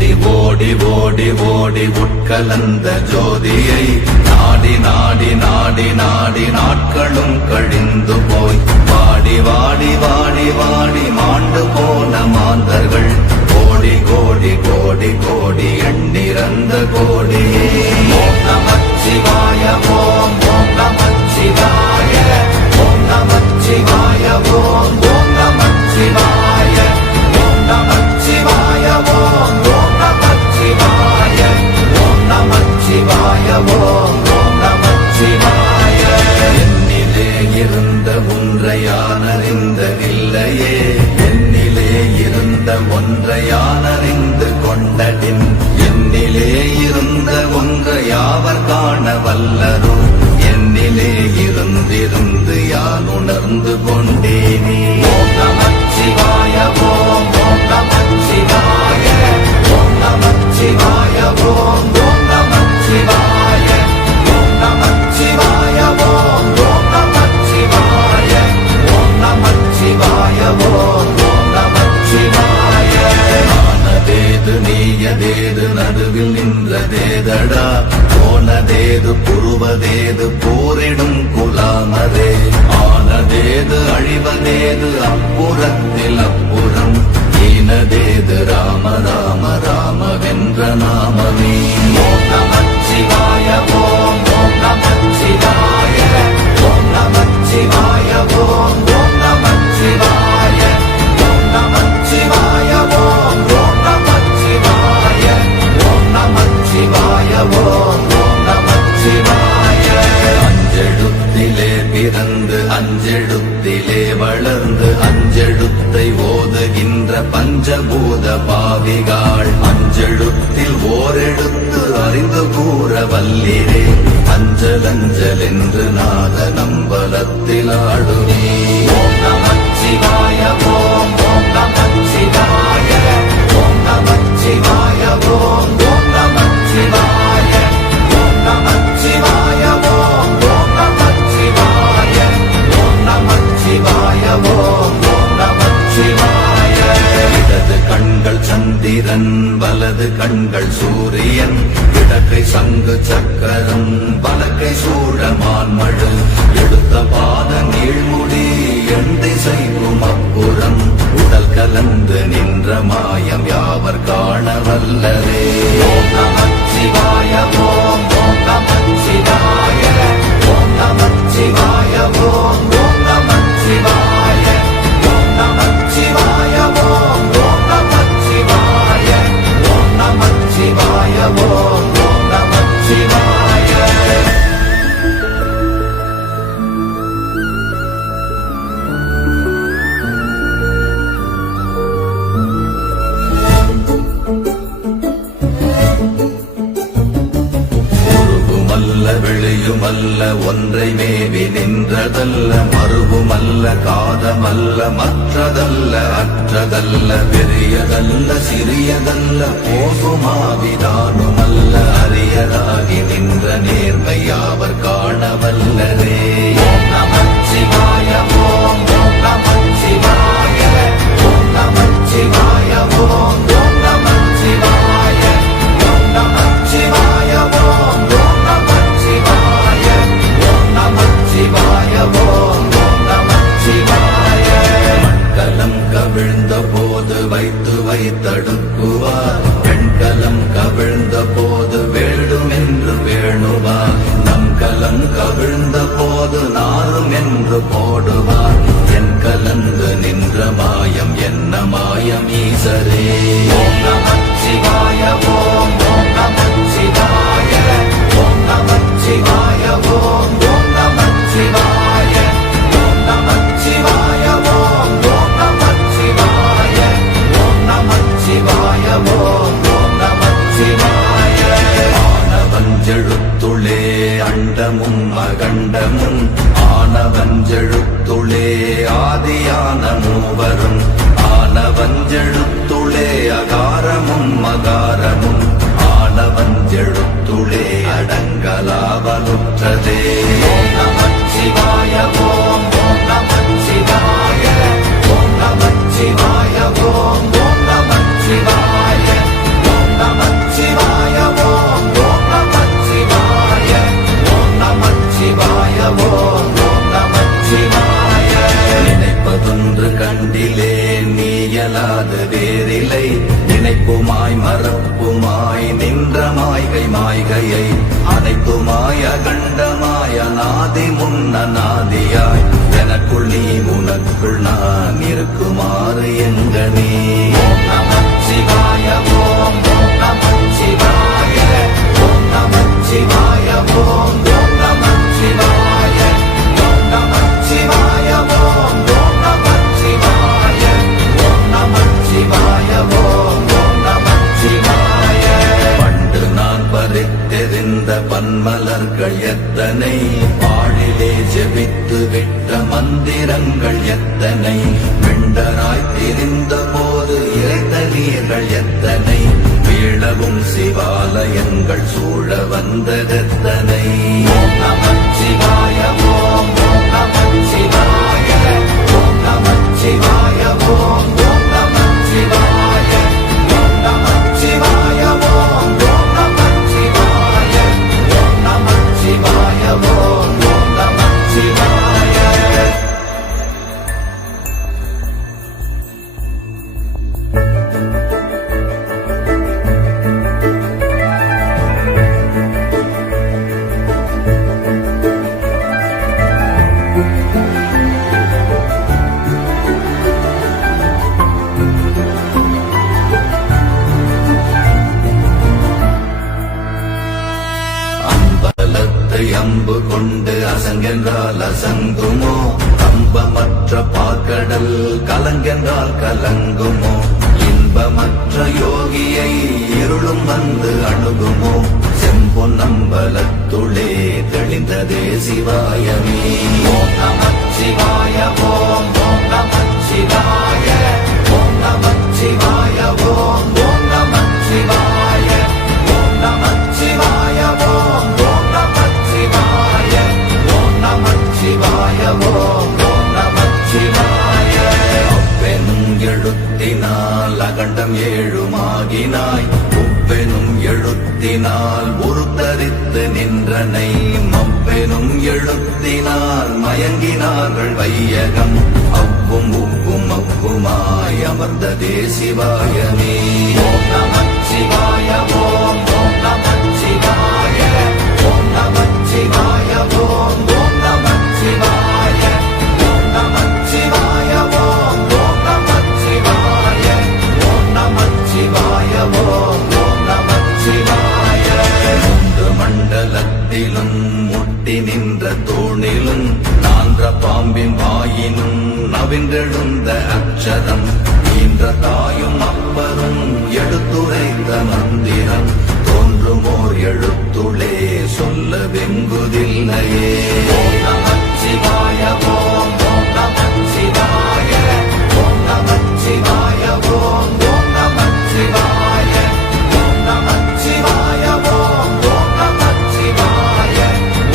ஓடி ஓடி ஓடி ஓடி உட்கலந்த ஜோதியை நாடி நாடி நாடி நாடி நாட்களும் கழிந்து போய் வாடி வாடி வாடி வாடி மாண்டு போன மாந்தர்கள் கோடி கோடி கோடி கோடி எண்ணிறந்த கோடி. ஓம் நமச்சிவாய ஓம் ஓம் நமச்சிவாய ஓம் நமச்சிவாய ஓம் ஓம் நமச்சிவாய ஓம் நமச்சிவாய ஓம் ஓம் நமச்சிவாய ஓம் நமச்சிவாய ஓம் ஓம் நமச்சிவாய. என்னிலே இருந்த ஒன்றை யானறிந்ததில்லையே, என்னிலே இருந்த ஒன்றை யானறிந்து கொண்டடின், என்னிலே இருந்த ஒன்றை யாவர் காண வல்லரோ, என்னிலே இருந்திருந்து யான் உணர்ந்து கொண்டேனே. ஓம் நமச்சிவாய ஓம் ஓம் நமச்சிவாய ஓம் நமச்சிவாய ஓம் ஓம் நமச்சிவாய ஓம் நமச்சிவாய ஓம் ஓம் நமச்சிவாய ஓம் நமச்சிவாய ஓம் ஓம் நமச்சிவாய. ஆனதேது நீயதேது நடுவில் நின்றதேதடா, போனதேது புருவதேது போரிடும் குலாமரே, ஆனதேது அழிவதேது அப்புறத்தில் அப்புறம், ஈனதேது ராம ராம ராமவென்ற நாமமே. ஓம் நமச்சிவாய ஓம் ஓம் நமச்சிவாய ஓம் நமச்சிவாய ஓம் ஓம் நமச்சிவாய ஓம் நமச்சிவாய ஓம் ஓம் நமச்சிவாய ஓம் நமச்சிவாய ஓம் ஓம் நமச்சிவாய. அஞ்செழுத்திலே பிறந்து அஞ்செழுத்திலே வளர்ந்து அஞ்செழுத்தை ஓதுகின்ற பஞ்சபூத பாவிகாள், அஞ்செழுத்தில் ஓரெழுத்து அறிந்து கூற வல்லிரே, அஞ்சல் அஞ்சல் என்று நாத நம்பலத்தில் ஆடுவே. ஓம் நமச்சிவாய ஓம் ஓம் நமச்சிவாய ஓம் நமச்சிவாய ஓம் ஓம் நமச்சிவாய ஓம் நமச்சிவாய ஓம் ஓம் நமச்சிவாய ஓம் நமச்சிவாய ஓம் ஓம் நமச்சிவாய. இடது கண்கள் சந்திரன் வலது கண்கள் சூரியன், இடக்கை சங்கு சக்கரம் வலக்கை சூழமான்மழு, எடுத்த பாத நீழ்முடி எண் திசைக்கும் அப்புறம், உடல் கலந்து நின்ற மாயம் யாவர் காண வல்லரே. ஓம் நமச்சிவாய ஓம் ஓம் நமச்சிவாய ஓம் நமச்சிவாய ஓம் ஓம் நமச்சிவாய ஓம் நமச்சிவாய ஓம் ஓம் நமச்சிவாய ஓம் நமச்சிவாய ஓம் ஓம் நமச்சிவாய. வெளியுமல்ல ஒன்றை மேவி நின்றதல்ல, மறுவுமல்ல காதமல்ல மற்றதல்ல அற்றதல்ல, பெரியதல்ல சிறியதல்ல போகுமாவிதானுமல்ல, அரியதாகி நின்ற நேர்மை யாவர் காண வல்லரே. ஓம் நமச்சிவாய ஓம் ஓம் நமச்சிவாய ஓம் நமச்சிவாய ஓம் ஓம் நமச்சிவாய ஓம் நமச்சிவாய ஓம் ஓம் நமச்சிவாய ஓம் நமச்சிவாய ஓம் ஓம் நமச்சிவாய. மண்கலம் கவிழ்ந்த போது வைத்து வைத்தடுக்குவார், பெண்கலம் கவிழ்ந்த போது வேடும் என்று வேணுவார், நம் கலம் கவிழ்ந்த போது நாரும் என்று போடுவார், என் கலந்து நின்ற மாயம் என்ன மாயம் ஈசரே. ஓம் நமச்சிவாய ஓம் ஓம் நமச்சிவாய ஓம் நமச்சிவாய ஓம் ஓம் நமச்சிவாய ஓம் நமச்சிவாய ஓம் ஓம் நமச்சிவாய ஓம் நமச்சிவாய ஓம் ஓம் நமச்சிவாய. ஆனவஞ்செழுத்துளே அண்டமும் அகண்டமும், ஆனவஞ்செழுத்துளே ஆதியான மூவரும், ஆனவஞ்செழுத்துளே அகாரமும் மகாரமும், ஆனவஞ்செழுத்துளே அடங்கலாவலுற்றதே. ஓம் நமச்சிவாய ஓம் ஓம் நமச்சிவாய ஓம் நமச்சிவாய ஓம் ஓம் நமச்சிவாய ஓம் நினைப்புமாய் மறப்புமாய் நின்ற மாய்கை மாய்கையை அனைத்துமாய் அகண்டமாய் அநாதி முன்னநாதியாய் எனக்குள் நீ உனக்குள் நான் இருக்குமாறு எங்கனே. ஓம் நமச்சிவாய ஓம் ஓம் நமச்சிவாய ஓம் நமச்சிவாய ஓம் ஓம் நமச்சிவாய ஓம் நமச்சிவாய ஓம் ஓம் நமச்சிவாய ஓம் நமச்சிவாய ஓம் ஓம் நமச்சிவாய. பண்டு நான் பறித்தெறிந்த பன்மலர்கள் எத்தனை பாழிலே ஜெபித்து விட்ட மந்திரங்கள் எத்தனை வெண்டராய் திரிந்த போது இறைத்த நீர்கள் எத்தனை வீழவும் சிவாலயங்கள் சூழ வந்ததெத்தனை. ஓம் நமச்சிவாய ஓம் ஓம் நமச்சிவாய ஓம் நமச்சிவாய ஓம் ஓம் நமச்சிவாய ஓம் நமச்சிவாய ஓம் ஓம் நமச்சிவாய ஓம் நமச்சிவாய ஓம் ஓம் நமச்சிவாய. அம்பலத்தை அம்பு கொண்டு அசங்கென்றால் அசங்குமோ கம்பமற்ற பாக்கடல் கலங்கென்றால் கலங்குமோ இன்பமற்ற யோகியை இருளும் வந்து அணுகுமோ செம்பொன்னம்பலத்துளே தெளிந்ததே சிவாயமே. ஓம் நமச்சிவாய ஓம் ஓம் நமச்சிவாய ஓம் நமச்சிவாய ஓம் ஓம் நமச்சிவாய ஓம் நமச்சிவாய ஓம் ஓம் நமச்சிவாய ஓம் நமச்சிவாய ஓம் ஓம் நமச்சிவாய. அப்பெனும் எழுத்தினால் அகண்டம் ஏழுமாகினாய் உப்பெனும் எழுத்தினால் உருத்தரித்து நின்றனை மப்பெனும் எழுத்தினால் மயங்கினார்கள் வையகம் அவ்வும் உப்பும் அப்புமாய் அமர்ந்ததே சிவாயமே. ஓம் நமச்சிவாய ஓம் ஓம் நமச்சிவாய ஓம் நமச்சிவாய ஓம் ஓம் நமச்சிவாய ஓம் நமச்சிவாய ஓம் ஓம் நமச்சிவாய ஓம் நமச்சிவாய ஓம் ஓம் நமச்சிவாய. மூன்று மண்டலத்திலும் முட்டி நின்ற தூணிலும் நான்ற பாம்பின் வாயினும் நவின்றெழுந்த அக்ஷரம் ஈன்ற தாயும் அப்பரும் எடுத்துரைத்த மந்திரம் தோன்றுமோர் எழுத்துளே சொல்ல வெங்குதில்லையே. ஓம் நமச்சிவாய ஓம் ஓம் நமச்சிவாய ஓம் நமச்சிவாய ஓம் ஓம் நமச்சிவாய ஓம் நமச்சிவாய ஓம் ஓம் நமச்சிவாய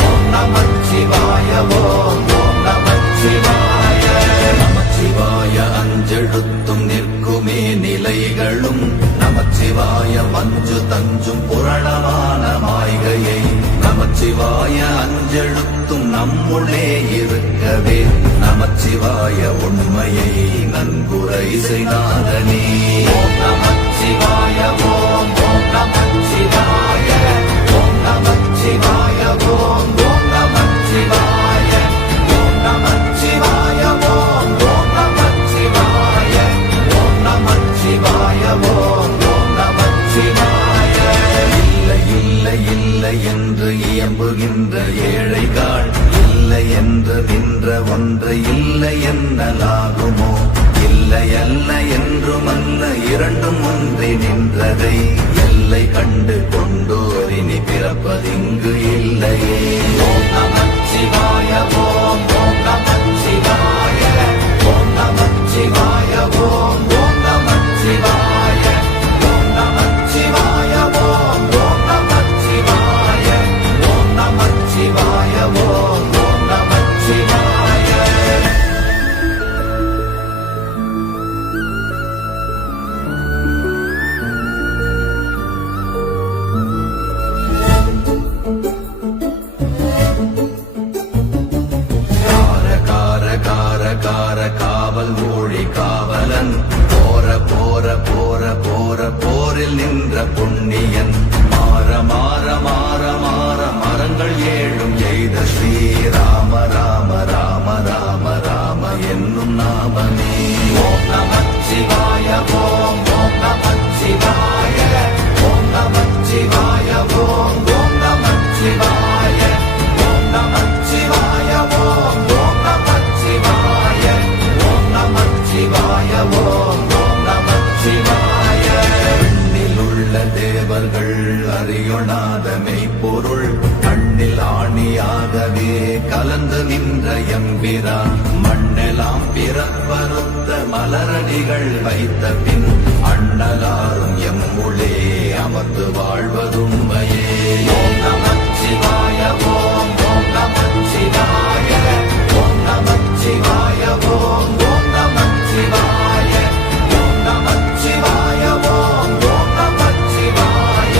ஓம் நமச்சிவாய ஓம் ஓம் நமச்சிவாய. நமச்சிவாய அஞ்செழுத்தும் நிற்குமே நிலைகளும் நமச்சிவாய மஞ்சு தஞ்சும் புரணமான மாய்கையை நமச்சிவாய அஞ்செழுத்தும் நம்முள்ளே இருக்கவே நமச்சிவாய உண்மையை நன்குரை செய்தாதனே. ஓம் நமச்சிவாய ஓம் ஓம் நமச்சிவாய ஓம் நமச்சிவாய ஓம் ஓம் நமச்சிவாய ஓம் நமச்சிவாய ஓம் ஓம் நமச்சிவாய ஓம் நமச்சிவாய ஓம் ஓம் நமச்சிவாய. இல்லை இல்லை இல்லை என்று இயம்புகின்ற ஏழைகள் இல்லை என்று நின்ற ஒன்று இல்லை என்னலாகுமோ இல்லை அல்ல என்றுமல்ல இரண்டும் ஒன்றி நின்றதை எல்லை கண்டு கொண்டோர் இனி பிறப்பதிங்கு இல்லையே. ஓம் நமச்சிவாய ஓம் ஓம் நமச்சிவாய ஓம் நமச்சிவாய ஓம் ஓம் நமச்சிவாய ஓம் நமச்சிவாய ஓம் ஓம் நமச்சிவாய ஓம் நமச்சிவாய ஓம் ஓம் நமச்சிவாய. மன்றில் நின்ற புண்ணியன் மாற மாற மாற மாற மரங்கள் ஏழும் எய்த ஸ்ரீராம ராம ராம ராம ராம என்னும் நாமமே. ஓம் நமச்சிவாய ஓம் ஓம் நமச்சிவாய ஓம் நமச்சிவாய ஓம் ஓம் நமச்சிவாய ஓம் நமச்சிவாய ஓம் ஓம் நமச்சிவாய ஓம் நமச்சிவாய ஓம் ஓம் நமச்சிவாய. விண்ணிலுள்ள தேவர்கள் அறியொணாத மெய்ப்பொருள் கண்ணில் ஆணியாகவே கலந்து நின்ற எம்பிரா மண்ணெல்லாம் பிறப்பறுத்த மலரடிகள் வைத்த பின் அண்ணலாரும் எம்முளே அமர்ந்து வாழ்வதுண்மையே. ஓம் நமச்சிவாய ஓம் ஓம் நமச்சிவாய ஓம் நமச்சிவாய ஓம் ஓம் நமச்சிவாய ஓம் நமச்சிவாய ஓம் ஓம் நமச்சிவாய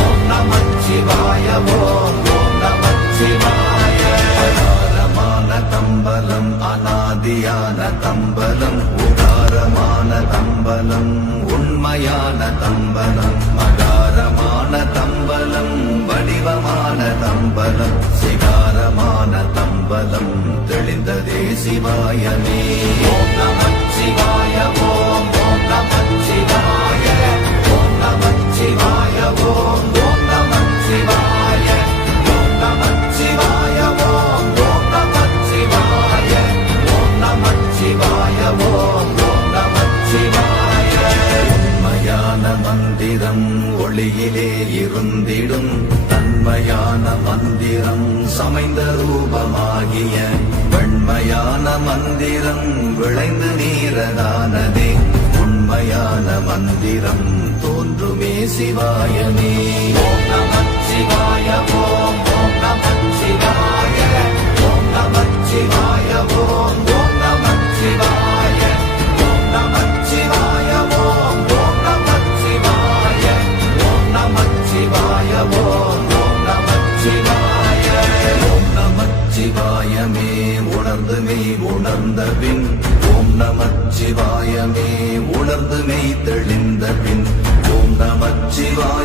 ஓம் நமச்சிவாய ஓம் ஓம் நமச்சிவாய. அகாரமான தம்பலம் அநாதியான தம்பலம் உகாரமான தம்பலம் உண்மையான தம்பலம் மகாரமான தம்பலம் வடிவமான தம்பலம் சிகாரமான தம்பலம் தெளிந்ததே சிவாயமே. ஓம் நமச்சிவாய ஓம் ஓம் நமச்சிவாய ஓம் நமச்சிவாய ஓம் ஓம் நமச்சிவாய ஓம் நமச்சிவாய ஓம் ஓம் நமச்சிவாய ஓம் நமச்சிவாய ஓம் ஓம் நமச்சிவாய. உண்மையான மந்திரம் ஒளியிலே இருந்திடும் தன்மையான மந்திரம் சமைந்த ரூபமாகிய வெண்மையான மந்திரம் விளைந்து நீரதானதே உண்மையான மந்திரம் தோன்றுமே சிவாயமே. ஓம் நமச்சிவாய ஓம் ஓம் நமச்சிவாய ஓம் நமச்சிவாய ஓம் ஓம் நமச்சிவாய ஓம் நமச்சிவாய ஓம் ஓம் நமச்சிவாய ஓம் நமச்சிவாய ஓம் ஓம் நமச்சிவாய. ஓம் நமச்சிவாயமே உணர்ந்து மெய் உணர்ந்த பின் ஓம் நமச்சிவாயமே உணர்ந்து மெய் தெளிந்த பின் ஓம் நமச்சிவாய